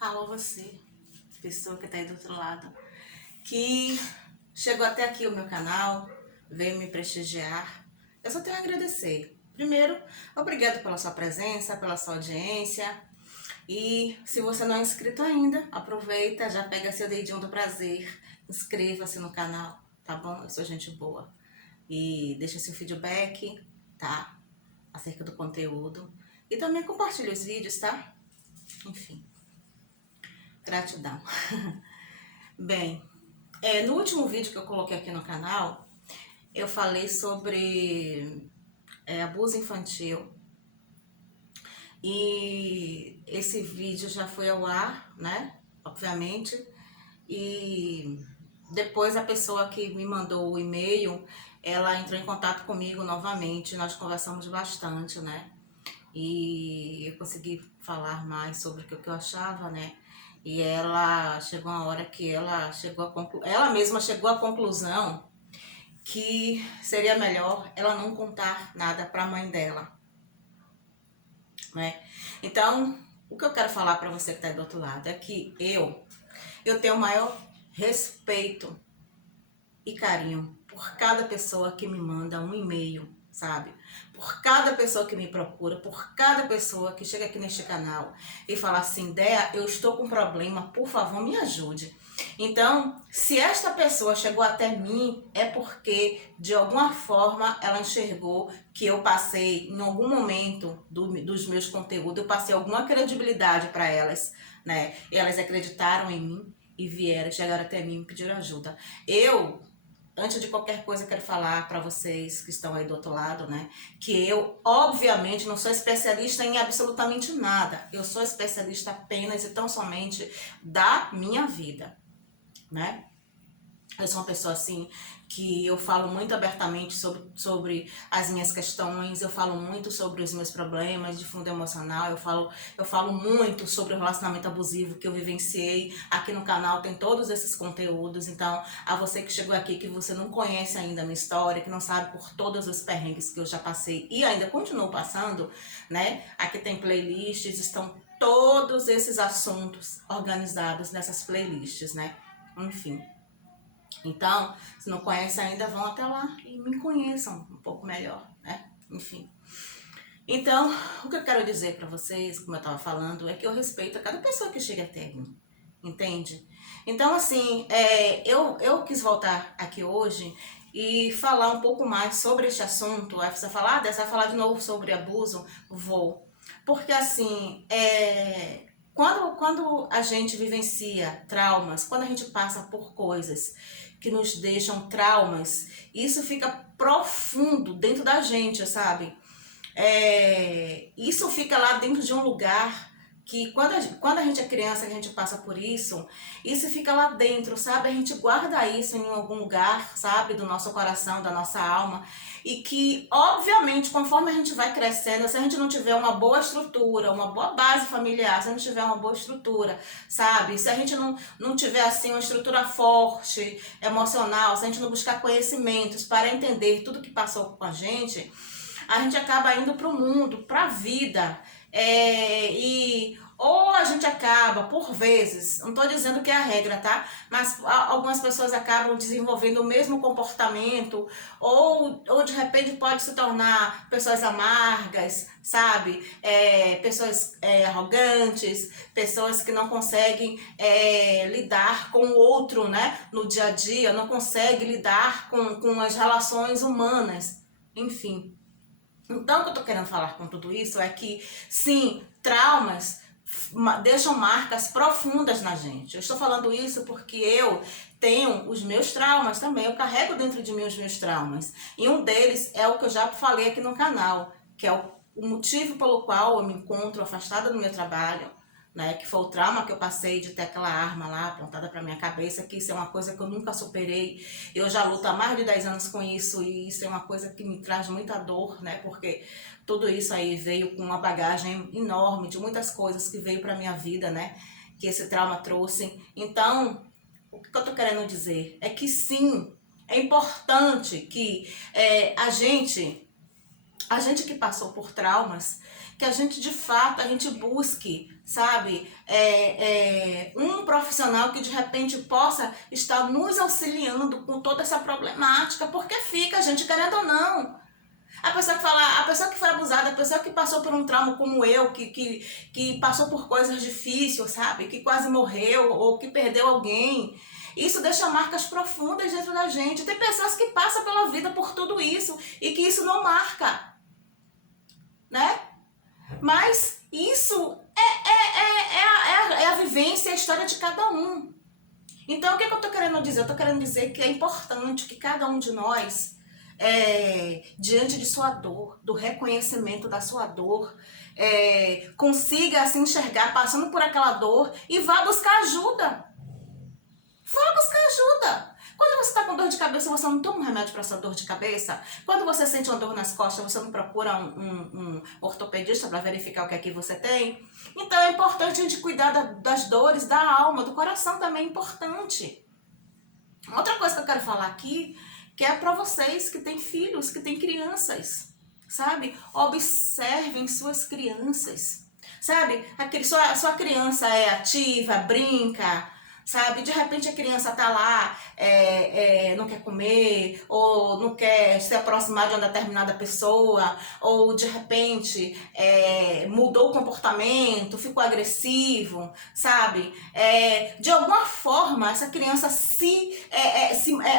Alô você, pessoa que tá aí do outro lado, que chegou até aqui o meu canal, veio me prestigiar. Eu só tenho a agradecer. Primeiro, obrigado pela sua presença, pela sua audiência. E se você não é inscrito ainda, aproveita, já pega seu dedinho do prazer, inscreva-se no canal, tá bom? Eu sou gente boa. E deixa seu feedback, tá? Acerca do conteúdo. E também compartilhe os vídeos, tá? Enfim. Gratidão. Bem, no último vídeo que eu coloquei aqui no canal, eu falei sobre abuso infantil. E esse vídeo já foi ao ar, né? Obviamente. E depois a pessoa que me mandou o e-mail, ela entrou em contato comigo novamente. Nós conversamos bastante, né? E eu consegui falar mais sobre o que eu achava, né? E ela chegou uma hora que ela mesma chegou à conclusão que seria melhor ela não contar nada para a mãe dela, né? Então, o que eu quero falar para você que está do outro lado é que eu tenho o maior respeito e carinho por cada pessoa que me manda um e-mail, sabe? Por cada pessoa que me procura, por cada pessoa que chega aqui neste canal e fala assim: Dea, eu estou com um problema, por favor, me ajude. Então, se esta pessoa chegou até mim, é porque, de alguma forma, ela enxergou que eu passei, em algum momento dos meus conteúdos, eu passei alguma credibilidade para elas, né? E elas acreditaram em mim e vieram, chegaram até mim e me pediram ajuda. Antes de qualquer coisa, eu quero falar para vocês que estão aí do outro lado, né? Que eu, obviamente, não sou especialista em absolutamente nada. Eu sou especialista apenas e tão somente da minha vida, né? Eu sou uma pessoa assim que eu falo muito abertamente sobre as minhas questões, eu falo muito sobre os meus problemas de fundo emocional, eu falo muito sobre o relacionamento abusivo que eu vivenciei. Aqui no canal tem todos esses conteúdos, então a você que chegou aqui, que você não conhece ainda a minha história, que não sabe por todos os perrengues que eu já passei e ainda continuo passando, né? Aqui tem playlists, estão todos esses assuntos organizados nessas playlists, né? Enfim. Então, se não conhece ainda, vão até lá e me conheçam um pouco melhor, né? Enfim. Então, o que eu quero dizer para vocês, como eu estava falando, é que eu respeito a cada pessoa que chega até mim, entende? Então, assim, eu quis voltar aqui hoje e falar um pouco mais sobre este assunto. Aí você fala, você vai falar de novo sobre abuso? Vou. Porque, assim, quando a gente vivencia traumas, quando a gente passa por coisas que nos deixam traumas, isso fica profundo dentro da gente, sabe? Isso fica lá dentro de um lugar que quando a gente é criança, que a gente passa por isso fica lá dentro, sabe? A gente guarda isso em algum lugar, sabe? Do nosso coração, da nossa alma. E que, obviamente, conforme a gente vai crescendo, se a gente não tiver uma boa estrutura, uma boa base familiar, se a gente tiver uma boa estrutura, sabe? Se a gente não tiver, assim, uma estrutura forte, emocional, se a gente não buscar conhecimentos para entender tudo que passou com a gente acaba indo para o mundo, para a vida. Ou a gente acaba, por vezes, não estou dizendo que é a regra, tá? Mas algumas pessoas acabam desenvolvendo o mesmo comportamento, ou de repente pode se tornar pessoas amargas, sabe? Pessoas arrogantes, pessoas que não conseguem lidar com o outro, né? No dia a dia, não conseguem lidar com as relações humanas, enfim. Então, o que eu tô querendo falar com tudo isso é que, sim, traumas deixam marcas profundas na gente. Eu estou falando isso porque eu tenho os meus traumas também, eu carrego dentro de mim os meus traumas. E um deles é o que eu já falei aqui no canal, que é o motivo pelo qual eu me encontro afastada do meu trabalho, né, que foi o trauma que eu passei de ter aquela arma lá apontada para minha cabeça, que isso é uma coisa que eu nunca superei. Eu já luto há mais de 10 anos com isso e isso é uma coisa que me traz muita dor, né, porque tudo isso aí veio com uma bagagem enorme de muitas coisas que veio para minha vida, né, que esse trauma trouxe. Então, o que eu tô querendo dizer é que sim, é importante que a gente que passou por traumas, que a gente de fato, a gente busque, sabe, um profissional que de repente possa estar nos auxiliando com toda essa problemática, porque fica, a gente querendo ou não. A pessoa que fala, a pessoa que foi abusada, a pessoa que passou por um trauma como eu, que passou por coisas difíceis, sabe? Que quase morreu ou que perdeu alguém. Isso deixa marcas profundas dentro da gente. Tem pessoas que passam pela vida por tudo isso e que isso não marca, né? Mas isso é a vivência, é a história de cada um. Então, o que eu tô querendo dizer? Eu tô querendo dizer que é importante que cada um de nós, diante de sua dor, do reconhecimento da sua dor, consiga se enxergar passando por aquela dor e vá buscar ajuda. Vá buscar ajuda. Quando você está com dor de cabeça, você não toma um remédio para essa dor de cabeça? Quando você sente uma dor nas costas, você não procura um ortopedista para verificar o que é que você tem? Então é importante a gente cuidar das dores, da alma, do coração também é importante. Outra coisa que eu quero falar aqui, que é para vocês que têm filhos, que têm crianças, sabe? Observem suas crianças, sabe? Sua criança é ativa, brinca, sabe? De repente a criança tá lá, não quer comer, ou não quer se aproximar de uma determinada pessoa, ou de repente mudou o comportamento, ficou agressivo, sabe? De alguma forma essa criança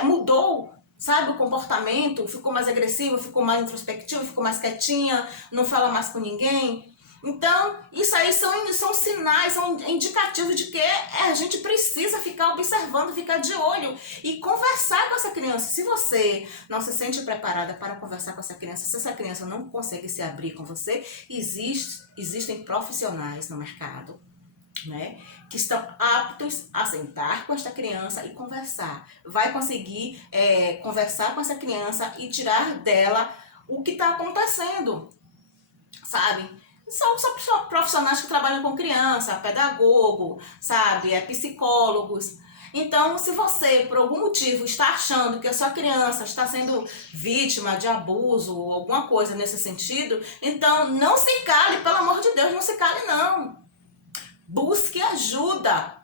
mudou, sabe, o comportamento, ficou mais agressivo, ficou mais introspectivo, ficou mais quietinha, não fala mais com ninguém. Então, isso aí são sinais, são indicativos de que a gente precisa ficar observando, ficar de olho e conversar com essa criança. Se você não se sente preparada para conversar com essa criança, se essa criança não consegue se abrir com você, existem profissionais no mercado, né, que estão aptos a sentar com esta criança e conversar. Vai conseguir conversar com essa criança e tirar dela o que está acontecendo, sabe? São profissionais que trabalham com criança, pedagogo, sabe? Psicólogos. Então, se você, por algum motivo, está achando que a sua criança está sendo vítima de abuso ou alguma coisa nesse sentido, então não se cale, pelo amor de Deus, não se cale não. Busque ajuda.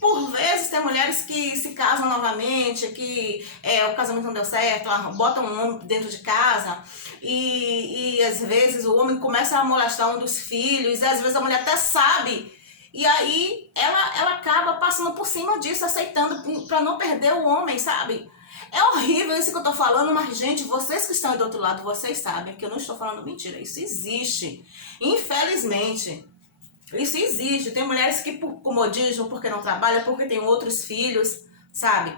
Por vezes tem mulheres que se casam novamente, que o casamento não deu certo, botam um homem dentro de casa e às vezes o homem começa a molestar um dos filhos, e às vezes a mulher até sabe, e aí ela acaba passando por cima disso, aceitando para não perder o homem, sabe? É horrível isso que eu tô falando, mas gente, vocês que estão aí do outro lado, vocês sabem que eu não estou falando mentira, isso existe, infelizmente. Isso existe. Tem mulheres que por comodismo, porque não trabalham, porque tem outros filhos, sabe?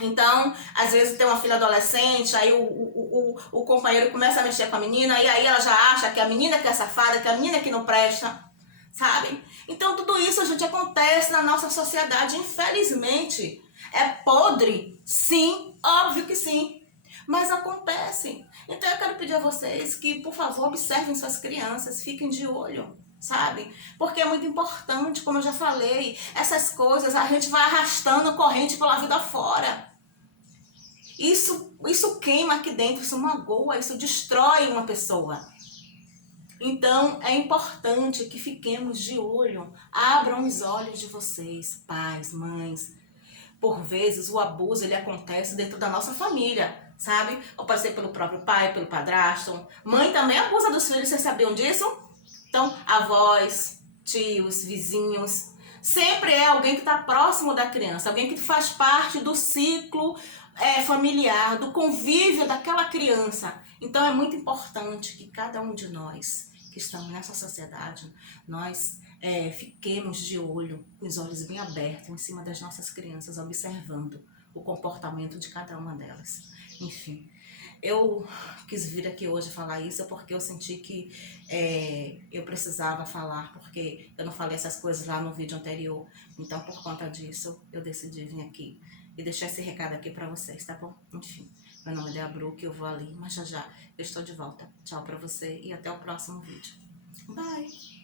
Então, às vezes tem uma filha adolescente, aí o companheiro começa a mexer com a menina, e aí ela já acha que a menina que é safada, que a menina que não presta, sabe? Então, tudo isso, gente, acontece na nossa sociedade, infelizmente. É podre? Sim, óbvio que sim. Mas acontece. Então, eu quero pedir a vocês que, por favor, observem suas crianças, fiquem de olho, sabe? Porque é muito importante, como eu já falei, essas coisas a gente vai arrastando corrente pela vida fora. Isso queima aqui dentro, isso magoa, isso destrói uma pessoa. Então é importante que fiquemos de olho, abram os olhos de vocês, pais, mães. Por vezes o abuso ele acontece dentro da nossa família, sabe? Ou pode ser pelo próprio pai, pelo padrasto. Mãe também abusa dos filhos, vocês sabiam disso? Então, avós, tios, vizinhos, sempre é alguém que está próximo da criança, alguém que faz parte do ciclo familiar, do convívio daquela criança. Então, é muito importante que cada um de nós que estamos nessa sociedade, nós fiquemos de olho, com os olhos bem abertos, em cima das nossas crianças, observando o comportamento de cada uma delas. Enfim, eu quis vir aqui hoje falar isso porque eu senti que eu precisava falar, porque eu não falei essas coisas lá no vídeo anterior. Então, por conta disso, eu decidi vir aqui e deixar esse recado aqui pra vocês, tá bom? Enfim, meu nome é Brooke, eu vou ali, mas já eu estou de volta. Tchau pra você e até o próximo vídeo. Bye!